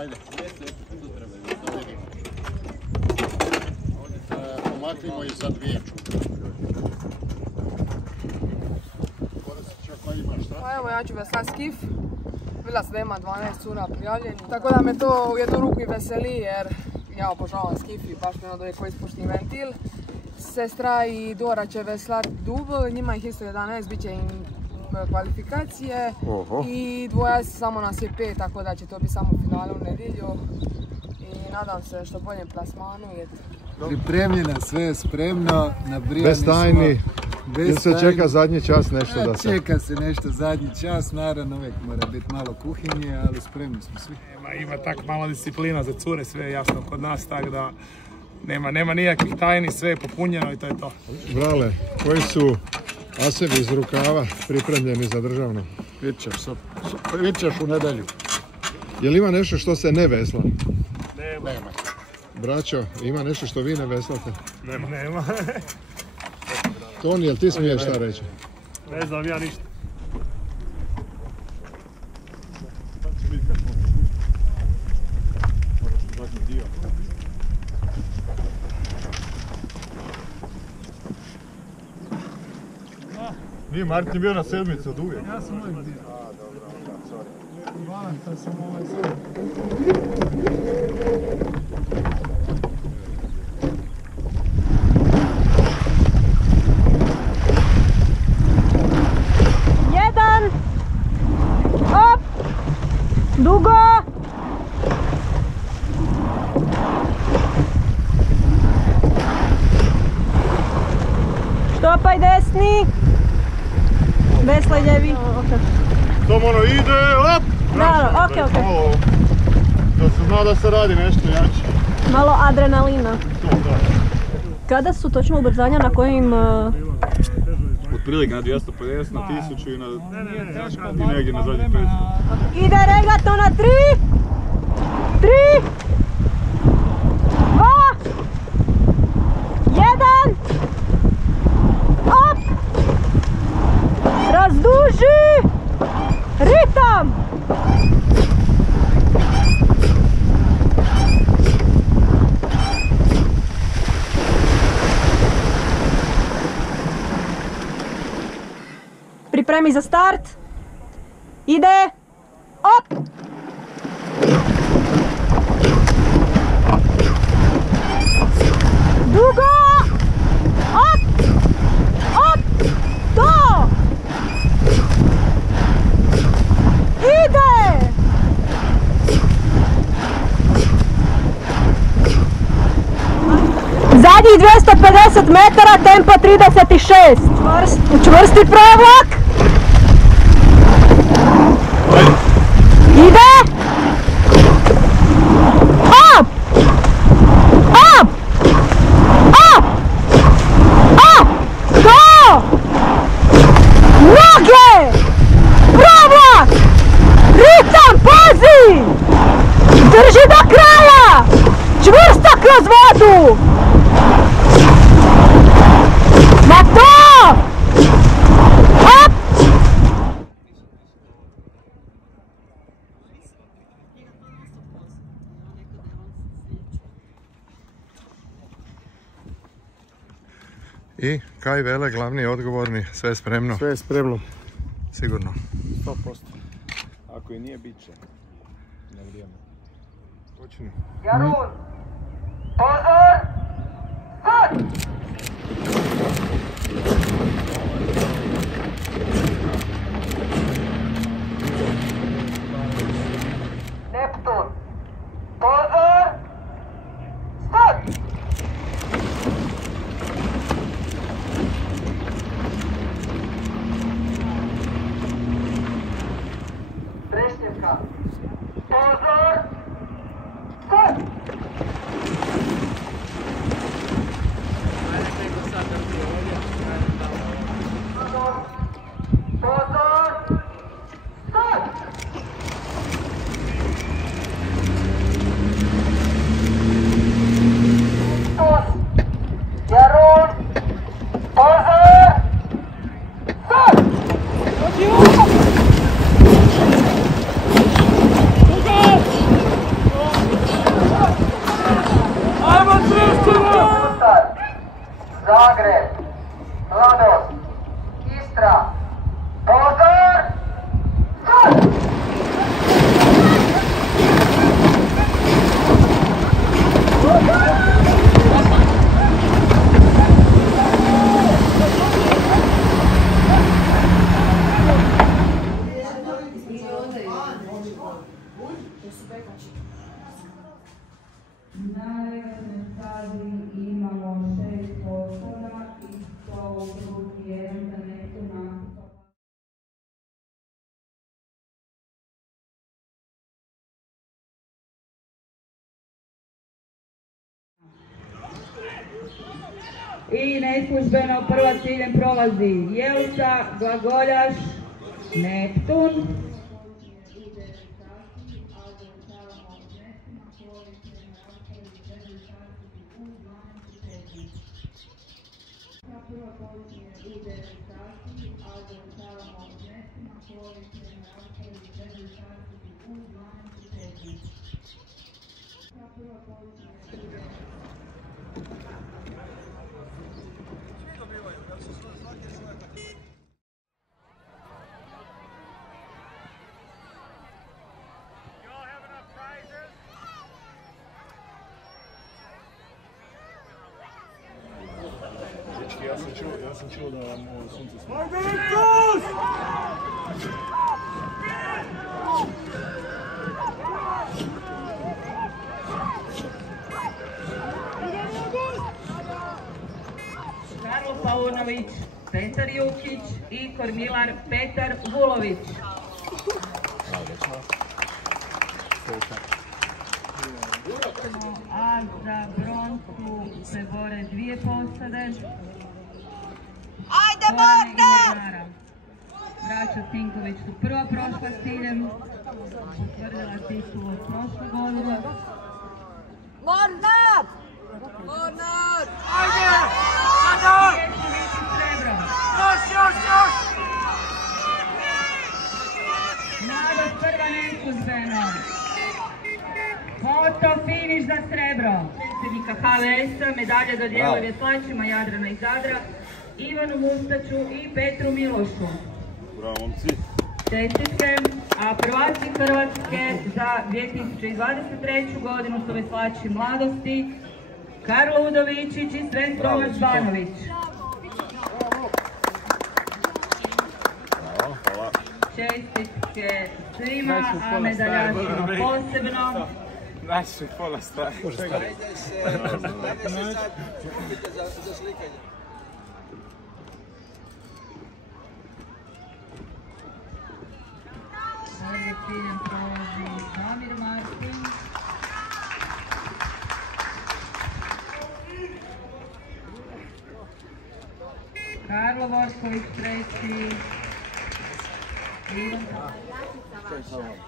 Ajde. Pomaknimo i za dvije. Pa evo, ja ću veslat skif. Vidjela sam da ima 12 cura prijavljenih. Tako da me to u jednu ruku i veseli jer ja obožavam skif i baš mi ono doje koji ispušni ventil. Sestra i Dora će veslat dubl, njima ih isto 11, bit će im kvalifikacije. I dvoja samo nas je 5, tako da će to biti samo finale u nedjelju. I nadam se što boljem plasmanu. Pripremljena, sve je spremno, nabrijani bez tajni. Bez se čeka zadnji čas nešto da se... Čeka se nešto zadnji čas, naravno uvijek mora biti malo kuhinje, ali spremni smo svi. Ima tako malo disciplina za cure, sve je jasno kod nas, tako da nema nijakih tajni, sve je popunjeno i to je to. Brale, koji su asevi iz rukava pripremljeni za državno? Vidit ćeš u nedjelju. Je li ima nešto što se ne vesla? Nema. Braćo, ima nešto što vi ne veslate? Nema. Toni, jel ti smiješ šta reći? Ne znam ja ništa. Nije Martin bio na sedmicu od uvijek. Ja sam uvijek bio. Valenta sam ovaj sad. Dugo! Štopaj desni! Veslaj ljevi. Samo ono ide, op! Da, okej. Da se zna da se radi nešto jače. Malo adrenalina. Kada su točno ubrzanja na kojim... Otprilike na 250, na 1000 i negdje na zadnjih 500. Ide regato na 3! 3! 2! 1! Op! Razduži! Ritam! Pripremi za start. Ide. Op! Dugo! Op! Op! To! Ide! Zadnjih 250 metara, tempo 36. Čvrsti prevlak. Ide. Op. Op. Op. Op. To. Noge. Prevlak. Ritam, pazi. Drži do kraja. Čvrsto kroz vodu. Na to! Hop! I kaj vele glavni odgovorni, sve je spremno? Sve je spremno. Sigurno. 100%. Ako i nije, bit će. Na vrijeme. Počni. Jarun! Pozor! Start! Neptun! Pozor! Start! Trešnjevka! Pozor! Start! Na regatnoj stazi imamo 6 postoda i to u krug 1 za Neptuna. I neslužbeno prva ciljem prolazi Jelsa, Glagoljaš, Neptun. Ja sam čuo da vam ovo sunce svije. Karlo Paunović, Petar Jukić i kormilar Petar Vulović. A za broncu se bore 2 posade. Ajde, Mornar! Braća Tinković su prva prošla s ciljem. Potvrdila titulu od prošle godine. Mornar! Mornar! Ajde! Ješović i srebro. Još! Mladost prva neslužbeno. Foto finiš za srebro. Predsjednika HVS-a medalje dodjeljuje veslačima Jadrana i Zadra, Ivanu Mustaču i Petru Milošu. Bravo, momci. Čestitke, a prvaci Hrvatske za 2023. godinu su veslači Mladosti Karlo Udovičić i Sven Tomaš Banović. Čestitke svima, a medaljašima posebno. Naći pola stvari. Prvi ciljem prolazi Damir Martin. Karlo Vorković treći.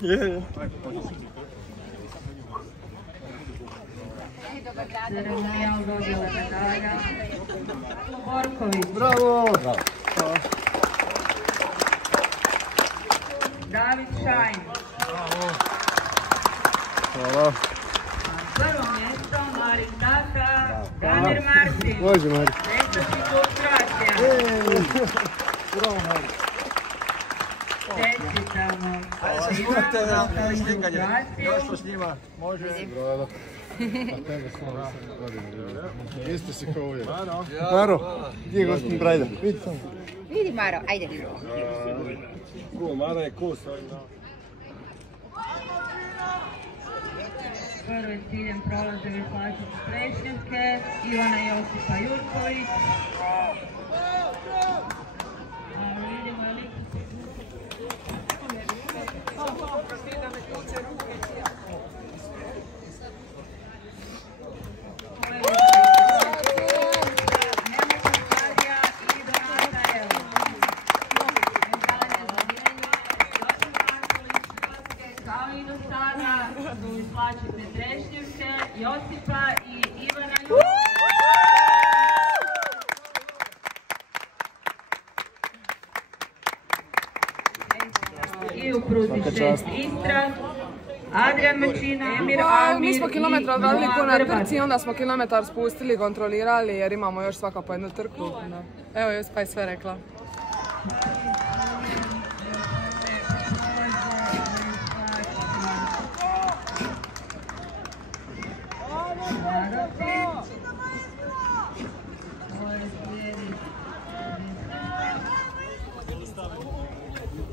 Ivan ceremonijal dodjele medalja. Vorković. Bravo! David Šajn. Hvala. Prvo mjesto Marin Daka, Damir Martin. Dođe, Mari. Treća titul Kroatija. Bravo, Mari. Čestitamo svima za kvalifikaciju. Još to snima. Može. Bravo. A tebe slova sam godinu. Isto si kao uvijek. Maro, gdje je gospodin Brajda? Vidi tamo. Vidi Maro, ajde. Mara je kus. Prvi ciljem prolaze veslačice Trešnjevke, Ivana Josipa Jurković. Vidimo je li... Kao i do sada su veslačice Trešnjevke, Josipa i Ivana Josipa. I u pruzi 6 Istra, Adrian Mačina, Emir Amir Mi smo i kilometar odradili ko na Milana Grbac. trci, onda smo kilometar spustili, kontrolirali jer imamo još svaka po jednu trku. Evo Josipa je sve rekla.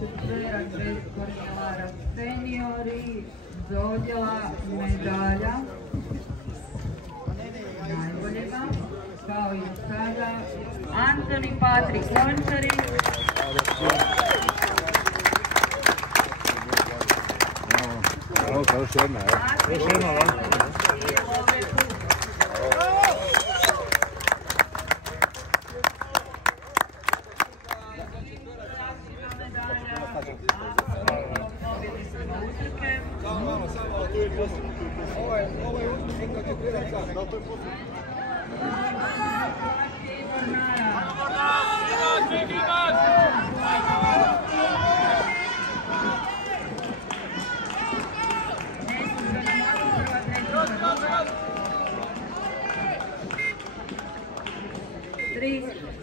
Četvrtak bez kornjelara senior. kategoriji dodjela medalja najboljima, kao i sada, Antoni Patrik Lončari. Još jedna, još jedna,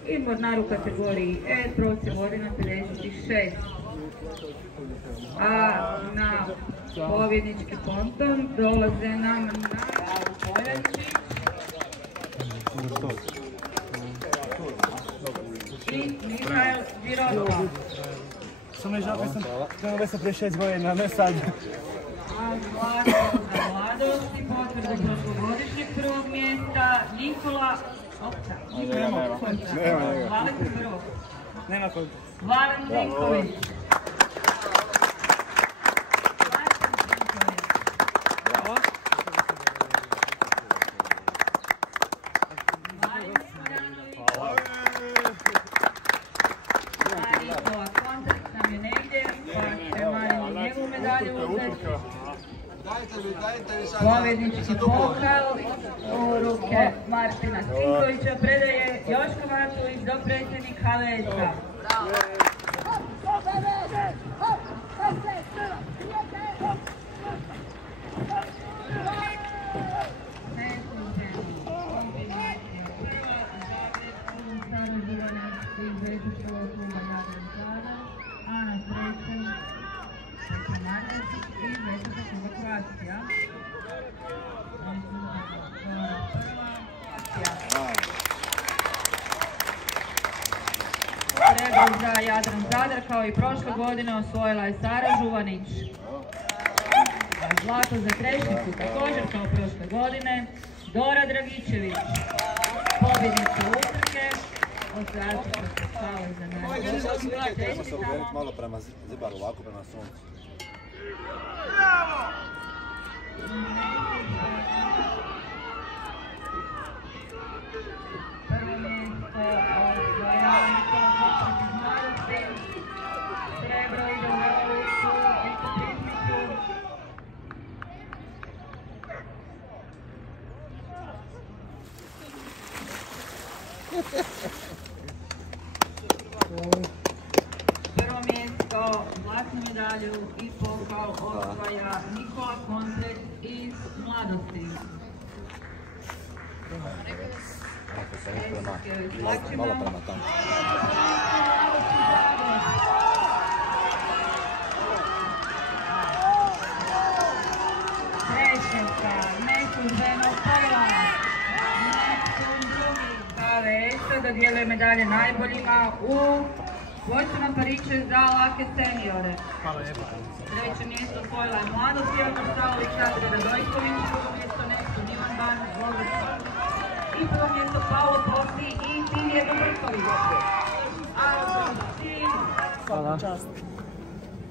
I mornar u kategoriji E, prosjek godina 56. A na pobjednički ponton dolaze nam Poljaničić i Mihajl Žirotka. Samo je žao, sam već sam prije 6 godina, ne sad. A zlato za mladost i potvrdu prošlogodišnjeg prvog mjesta Nikola Valen Vinković. Nikola Kontrakt nam je negdje, pa će Marin njegovu medalju uzeti. Pobjednički pokal u ruke Martina Cinkovića predaje Joško Matulić, dopredsjednik HVS-a. Ana Srećan, i Vesna Kluba Kroacija. Srebro za Jadran Zadar, kao i prošle godine, osvojila je Sara Žuvanić. Zlato za Trešnjicu, također kao prošle godine, Dora Dragičević. Pobjednica utrke, osvajači se spavaju za najbolje. Malo prema Zibaru, ovako prema suncu. Prvo mjesto osvaja Nikola Kontrakt iz mladosti. Srebro ide u Velicu, ekipizmicu. Prvo mjesto, zlatnu medalju i pokal osvaja Nikola Kontrakt iz mladosti. Malo prema tamo. Trešnjevka, neslužbeno prva. Neptun drugi HVS dodjeljuje medalje najboljima u svojstvu na Pariće za lake seniore. Treće mjesto osvojila je mladost Ivan Stavlić, Jadran Radojković, drugo mjesto Neptun Ivan Ban, i prvo mjesto Paolo Posti i Timije Dobrković. Hvala. Čast.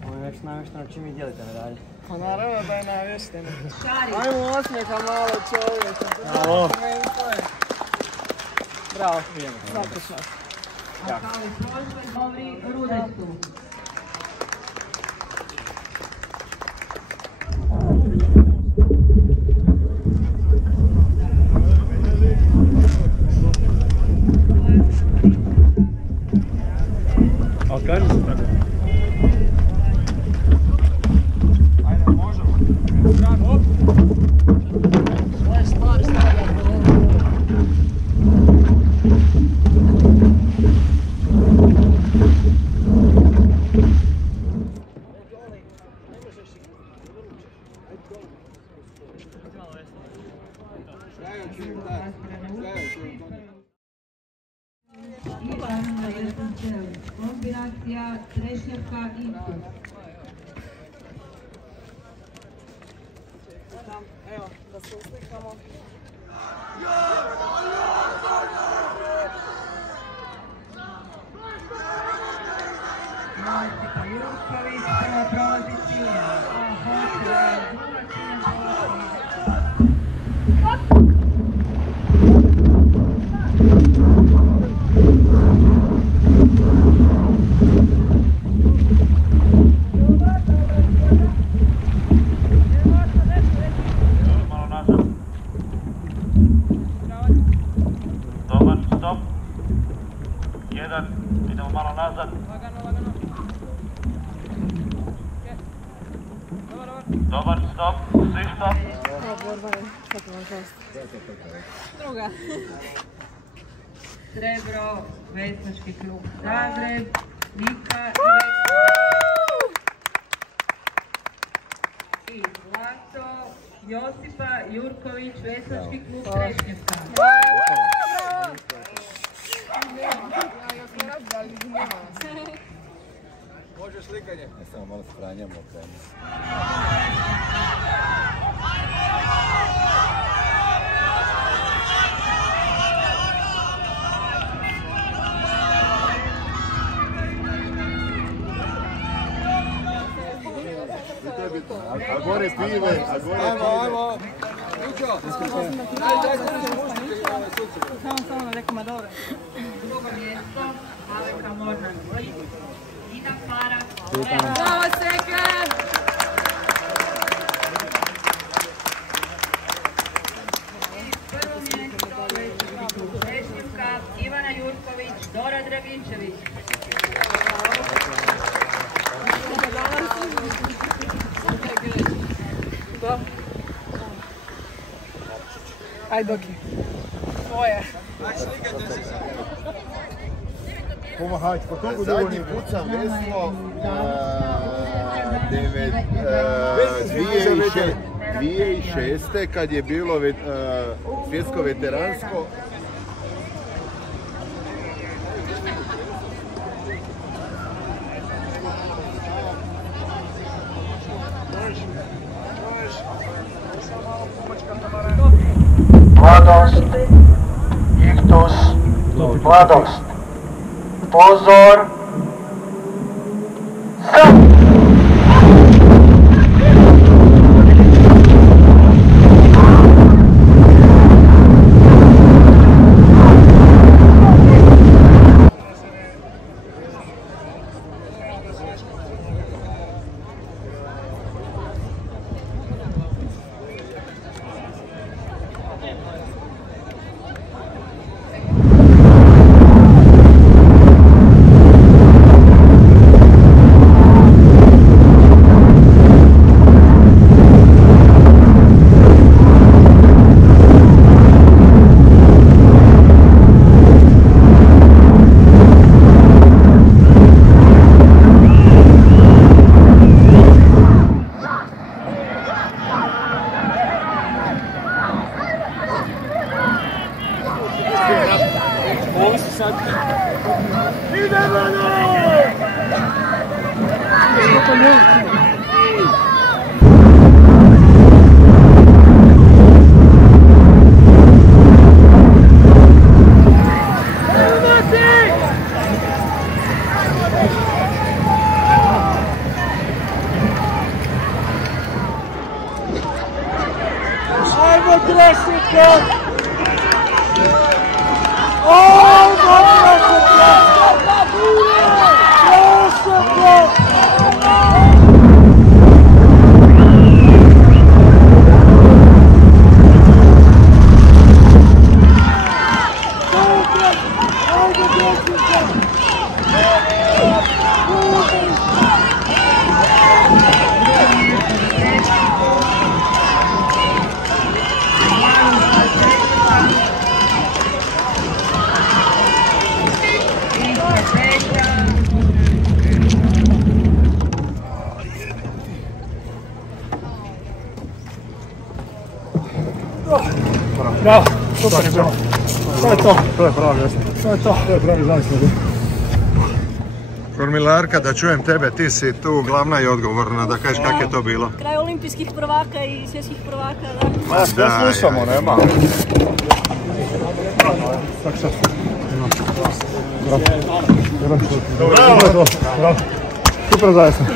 Ovo je već namješteno čim mi dijelite medalje. Pa naravno da je namješteno. Ajmo osmijeha malo čovjeka. Bravo. Bravo. Svaka čast. A kao i prošle dobri Rudestu. Кажи се така. Ajde, možemo. Oп. Svoje stvari stavlja. Kombinacija Trešnjevka i Evo, da se uslikamo. Josipa Jurković, prva prolazi cilja. Druga cilja prolazi. Dobar, stop. Jedan, idemo malo nazad. Dobar, stop, svi stop. Druga. Srebro, Veslački klub Zagreb, Mika i zlato, Josipa Jurković, Veslački klub Trešnjevka. Može slikanje? Samo malo skranjamo. A gore pive, a gore pive. Ajmo. Samo nekima dobro. Drugo mjesto, Aleka Mornan Vlic, Ina Para. Bravo, Seke! Prvo mjesto, Veslački klub Trešnjevka, Ivana Jurković, Dora Dragičević. Ajde, Doki. Tvoje. Pomahajte, po togu zadnji put sam veslo 2006. kad je bilo svjetsko veteransko. Mladost, iktus, mladost. Pozor, sad! Bravo, super je bilo. To je to. To je pravo mjesto. To je to. To je pravi zavisno. Kormilarka, da čujem tebe, ti si tu glavna i odgovorna, da kažeš kako je to bilo. Kraj olimpijskih prvaka i svjetskih prvaka, da. Ma da, slušamo, nema. Bravo! Super zajedno.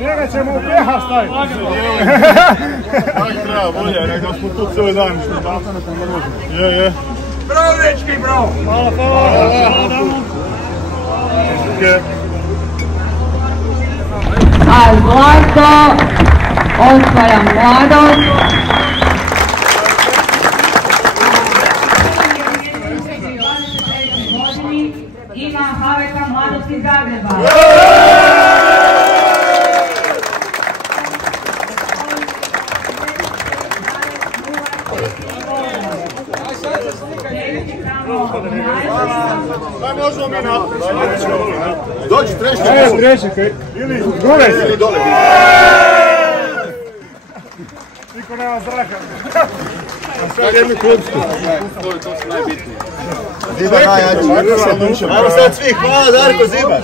Njega ćemo u pjeha staviti. Tako treba, bolje, nego smo tu cijeli dan. Je. Bravo, dečki, bravo. Hvala. A zlato osvaja Mladost. Ima Haveka Mladost iz Zagreba. Daj, možemo mi naprijed. Dođi, treći. Ili gore. Ili dole. Niko nema zraka. Sad jednu klupsku. To su najbitnije. Ziba najjači. Ajmo sad svi, hvala Darko Ziba.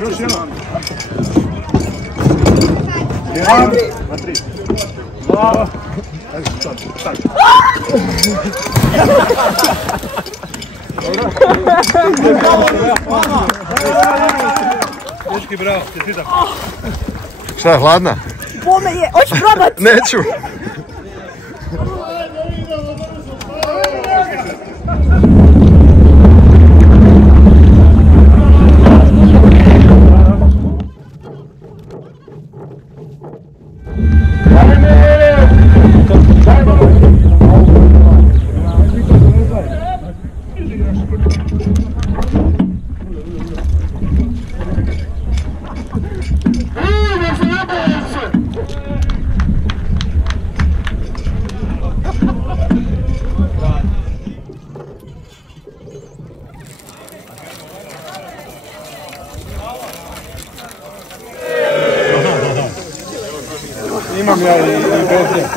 Još jedno. 1, 2, 3. Bravo. Dečki, bravo, čestitam. Šta je, hladna? Bome je, hoćeš probat? Neću. Imam ja i Belgije.